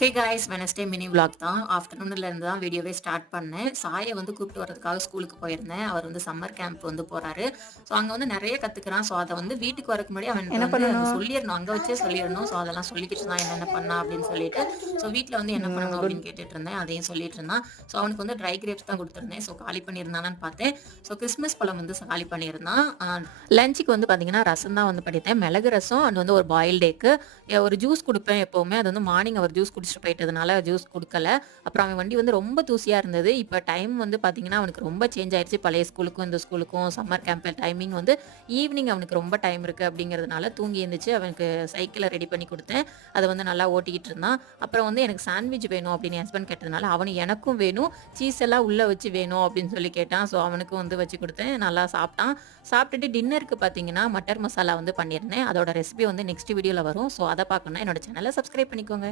Hey guys Wednesday mini vlog தான். ஆஃப்டர்நூன்ல இருந்து தான் வீடியோவே ஸ்டார்ட் பண்ணேன். சாய வந்து கூப்பிட்டு வரதுக்காக ஸ்கூலுக்கு போயிருந்தேன். அவர் வந்து சம்மர் கேம்ப் வந்து போறாரு. ஸோ அங்க வந்து நெறைய கத்துக்கிறான். ஸோ அத வந்து வீட்டுக்கு வரக்கு முன்னாடி அவனுக்கு என்ன வந்து அங்க பண்ணணும்? சொல்லிறணும். அங்க வச்சே சொல்லிறணும். ஸோ அதெல்லாம் சொல்லிக்கிட்டு இருந்தான். என்னென்ன பண்ணா அப்படின்னு சொல்லிட்டு. ஸோ வீட்ல வந்து என்ன பண்ணணும் குட். அப்படின்னு கேட்டுட்டு இருந்தேன். அதையும் சொல்லிட்டு இருந்தான். ஸோ அவனுக்கு வந்து ட்ரை கிரேப்ஸ் தான் குடுத்துருந்தேன். ஸோ காலி பண்ணியிருந்தானான்னு பார்த்தேன். ஸோ கிறிஸ்மஸ் பழம் வந்து காலி பண்ணியிருந்தான். லஞ்சுக்கு வந்து பார்த்தீங்கன்னா, ரசம் தான் வந்து பண்ணிட்டேன். மிளகு ரசம் அண்ட் வந்து ஒரு பாயில்டு எக்கு. ஒரு ஜூஸ் குடுப்பேன் எப்பவுமே. அது வந்து மார்னிங் அவர் ஜூஸ் குடிச்சிட்டு போயிட்டதுனால ஜூஸ் குடுக்கல. அப்புறம் அவன் வண்டி வந்து ரொம்ப தூசியா இருந்தது. இப்ப டைம் வந்து பார்த்தீங்கன்னா, அவனுக்கு ரொம்ப சேஞ்ச் ஆயிருச்சு. பழைய ஸ்கூலுக்கும், இந்த ஸ்கூலுக்கும் சம்மர் கேம்ப் டைமிங் வந்து ஈவினிங் அவனுக்கு ரொம்ப டைம் இருக்கு அப்படிங்கிறதுனால தூங்கி எந்திரிச்சு அவனுக்கு சைக்கிள ரெடி பண்ணி குடுத்தேன். அத வந்து நல்லா ஓட்டிக்கிட்டு இருந்தான். அப்புறம் வந்து எனக்கு சாண்ட்விச் வேணும் அப்படின்னு என் ஹஸ்பண்ட் கேட்டதுனால, அவனு எனக்கும் வேணும், சீஸ் எல்லாம் உள்ள வச்சு வேணும் அப்படின்னு சொல்லி கேட்டான். ஸோ அவனுக்கும் வந்து வச்சு குடுத்தேன். நல்லா சாப்பிட்டான். சாப்பிட்டுட்டு டின்னருக்கு பார்த்தீங்கன்னா, மட்டர் மசாலா வந்து பண்ணியிருந்தேன். அதோட ரெசிபி வந்து நெக்ஸ்ட் வீடியோல வரும். ஸோ அத பார்க்கணும்னா என்னோட சேனல சப்ஸ்கிரைப் பண்ணிக்கோங்க.